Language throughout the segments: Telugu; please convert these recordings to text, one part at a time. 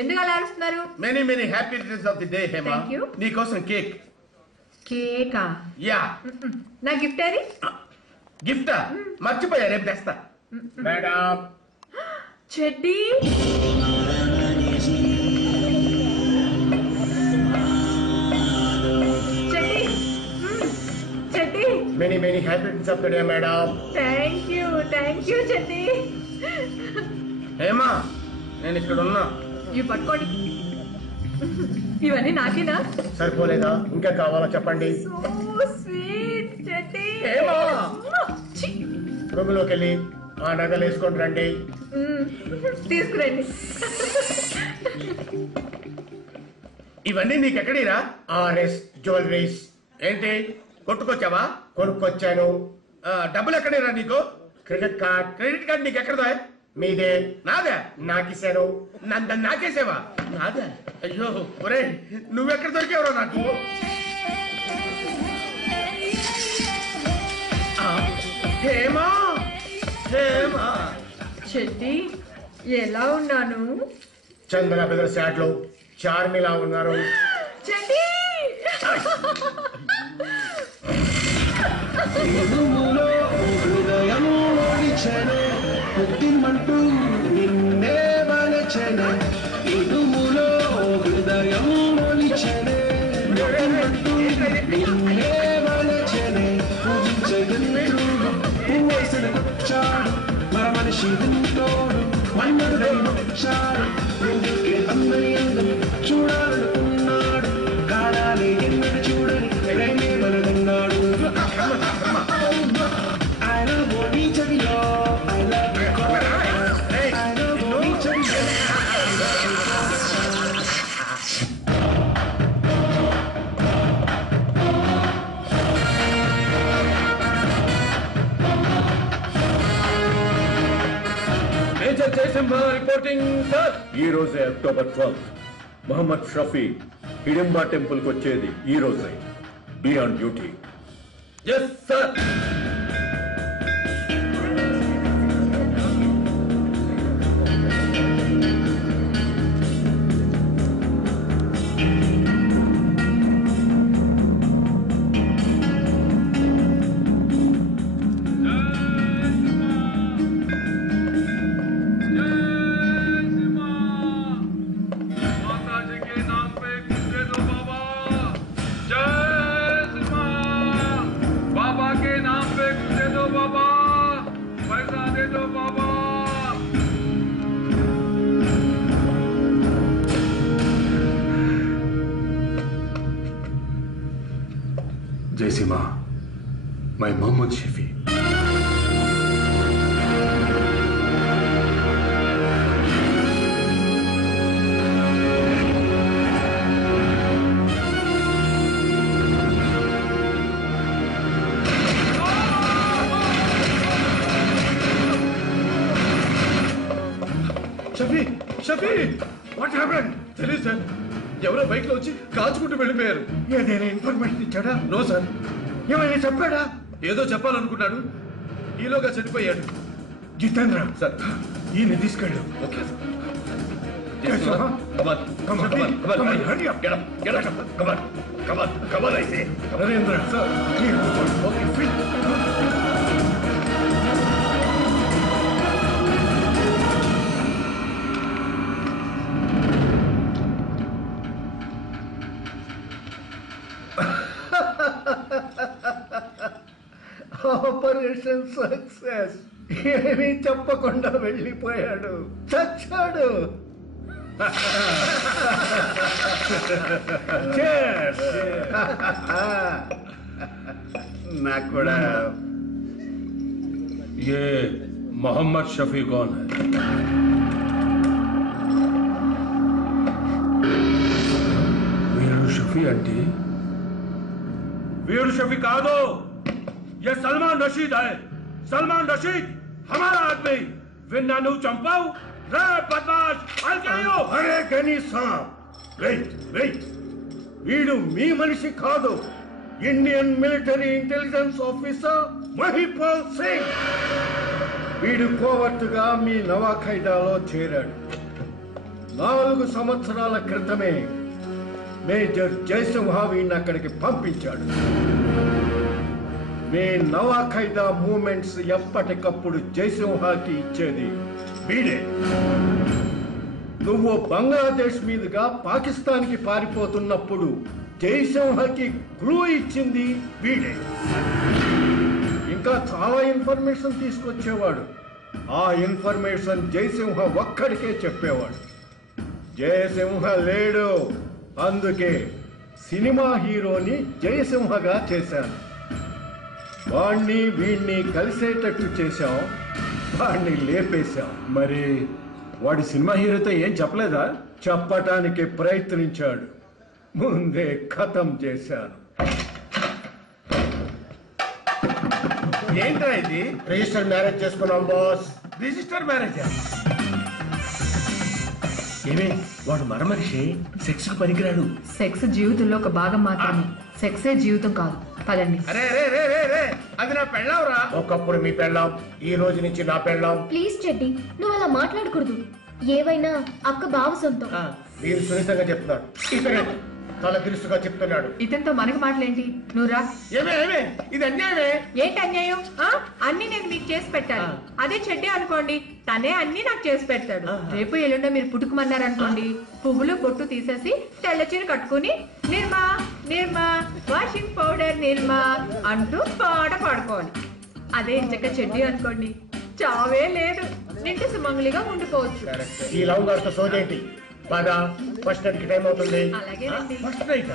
ఎందుకు అలా అరుస్తున్నారు? Many many happy returns of the day Hema. నీకోసం కేక్. కేకా? యా. నా గిఫ్ట్ అది. గిఫ్టా? మర్చిపోయా, రేపు తెస్తా. Madam చెడ్డీ. Many many happy returns of the day, madam. Thank you, చెడ్డీ. హేమా, నేను ఇక్కడ ఉన్నా. ఇవి పట్టుకోండి. ఇవన్నీ నాకేనా? సరిపోలేదా? ఇంకా కావాలా చెప్పండి. So sweet చెడ్డీ. హేమా, రూమ్లోకి వెళ్ళి ఆ నగలు వేసుకొని రండి. తీసుకురండి. ఇవన్నీ నీకెక్కడిరా? RS jewelleries. ఏంటి కొట్టుకొచ్చావా? కొనుక్కొచ్చాను. డబ్బులు ఎక్కడిరా నీకు? క్రెడిట్ కార్డ్ నీకు ఎక్కడదా? మీదే. నాదే? నాకిసాను. నాకేసావా? నాదే. అయ్యో ఒరే, నువ్వెక్కడ దొరికేవరా నాకు? హేమా, హేమా. చెడ్డీ, ఎలా ఉన్నాను? చందన బ్రదర్స్ యాడ్లో చార్మిలా ఉన్నారు. చెడ్డీ. పుట్టిమంటూ నిన్నే వలచెనే, ఇడుములో హృదయం మొలిచెనే, పుట్టిమంటూ నిన్నే వలచెనే, పూజించగలుగుడు పువ్వేసిన వచ్చాడు, మన మనిషి వింటోడు మన్నుడు వచ్చాడు, ఎందుకే అందరి అందం చూడాలనుకున్నాడు, కాలాలే ఎన్నడు చూడని ప్రేమే మనదన్నాడు. ఈ రోజే అక్టోబర్ 12 మహమ్మద్ షఫీ హిడింబా టెంపుల్ కి వచ్చేది ఈ రోజే. Be on duty. Yes sir. Jaisimha, my Mohammed Shafi. Shafi, what happened? తెలియదు సార్. ఎవరో బైక్ లో వచ్చి కాల్చుకుంటూ వెళ్ళిపోయారు. ఏదైనా ఇన్ఫర్మేషన్ ఇచ్చాడా? No sir. ఏమైనా చెప్పాడా? ఏదో చెప్పాలనుకున్నాడు, ఈలోగా చనిపోయాడు. జితేంద్ర సార్, ఈయన తీసుకెళ్ళు. Okay Narendra sir. Okay. Operation success. ఏమీ చెప్పకుండా వెళ్ళిపోయాడు, చచ్చాడు. నాకు కూడా. ये मोहम्मद शफी कौन है? वीरू शफी आंटी? वीरू शफी कहा दो, ये सलमान रशीद है. सलमान रशीद हमारा आदमी. विन्नानु चंपाऊ रे बदमाश. अरे गनी साहब, వెయిట్ వెయిట్. వీడు మీ మనిషి కాదు. Indian military intelligence officer Mahipal Singh. వీడు కోవర్టుగా మీ నవాఖైదాలో చేరాడు. 4 సంవత్సరాల క్రితమే మేజర్ జయసింహ వీడిని అక్కడికి పంపించాడు. మీ నవా ఖైదా మూమెంట్స్ ఎప్పటికప్పుడు జయసింహకి ఇచ్చేది వీడే. నువ్వు బంగ్లాదేశ్ మీదుగా పాకిస్తాన్కి పారిపోతున్నప్పుడు జయసింహకి క్లూ ఇచ్చింది వీడే. ఇంకా చాలా ఇన్ఫర్మేషన్ తీసుకొచ్చేవాడు. ఆ ఇన్ఫర్మేషన్ జయసింహ ఒక్కడికే చెప్పేవాడు. జయసింహ లేడు, అందుకే సినిమా హీరోని జయసింహగా చేశాను. వాణ్ణి వీణ్ణి కలిసేటట్టు చేశాం, వాణ్ణి లేపేశాం. మరి వాడి సినిమా హీరోతో ఏం చెప్పలేదా? చెప్పటానికి ప్రయత్నించాడు, ముందే ఖతం చేశాను. ఏంట్రా ఇది? రిజిస్టర్ మ్యారేజ్ చేసుకున్నాం బాస్. Register marriage? ఏమే, వాడు మరమనిషి, సెక్స్ కు పనికిరాడు. సెక్స్ జీవితంలో ఒక భాగం మాత్రమే, సెక్సే జీవితం కాదు. పదండి. అరే రే రే రే రే, అది నా పెళ్ళావురా. ఒకప్పుడు మీ పెళ్ళాం, ఈ రోజు నుంచి నా పెళ్ళాం. ప్లీజ్ చెడ్డి, నువ్వు అలా మాట్లాడకూడదు. ఏవైనా అక్క బావ సొంతం. మీరు సున్నితంగా చెప్తున్నారు, ఇతనే తల గిరుసుగా చెప్తున్నాడు. ఇతనితో మనకి మాటలేంటి? నువ్వు రా. ఏమే ఏమే, ఇది అన్యాయమే. ఏంటి అన్యాయం? అన్ని నేను మీకు చేసి పెట్టాను. అదే చెడ్డే అనుకోండి, తనే అన్ని నాకు చేసి పెడతాడు. రేపు ఎల్లుండో మీరు పుట్టుకుమన్నారు అనుకోండి, పువ్వులు పొట్టు తీసేసి తెల్ల చీర కట్టుకుని నిర్మా నిర్మా వాషింగ్ పౌడర్ నిర్మా అంటూ పాట పాడుకోవాలి. అదే ఇంచక్క చెడ్డి అనుకోండి, చావే లేదు, నింటి సుమంగళిగా ఉండిపోవచ్చు. ఈ లవ్ గారితో సోదేంటి? పద, ఫస్ట్ నైట్ కి టైం అవుతుంది. అలాగేనండి. First night?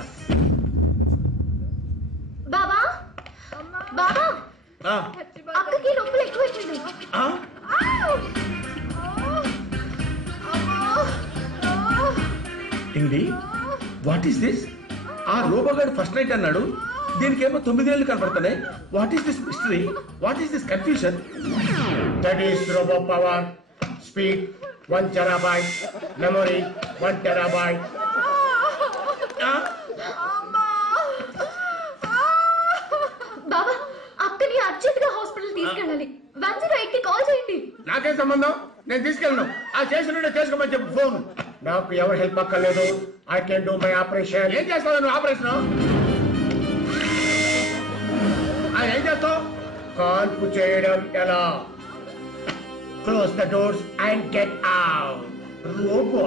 బాబా బాబా, అక్కకి నొప్పులు ఎక్కువైపోయింది. ఏంటి? What is this? ఆ రూపగాడు ఫస్ట్ నైట్ అన్నాడు, దీనికేమో 9 ఏళ్ళు కనపడుతున్నాయి. What is this mystery? What is this confusion? That is robo power. Speed 1 terabyte, memory 1 terabyte. బాబా, అక్కని అర్జెంట్ గా హాస్పిటల్ తీసుకెళ్ళాలి. 108 కి కాల్ చేయండి. నాకేం సంబంధం? నేను తీసుకెళ్ళను. ఆ చేసిన చేసుకోమని చెప్పు ఫోన్. నాకు ఎవరు హెల్ప్ అక్కర్లేదు. I can do my operation. ఏం చేస్తావు నువ్వు ఆపరేషన్? ఏం చేస్తావు? కాల్పు చేయడం ఎలా? Close the doors and get out. Robo.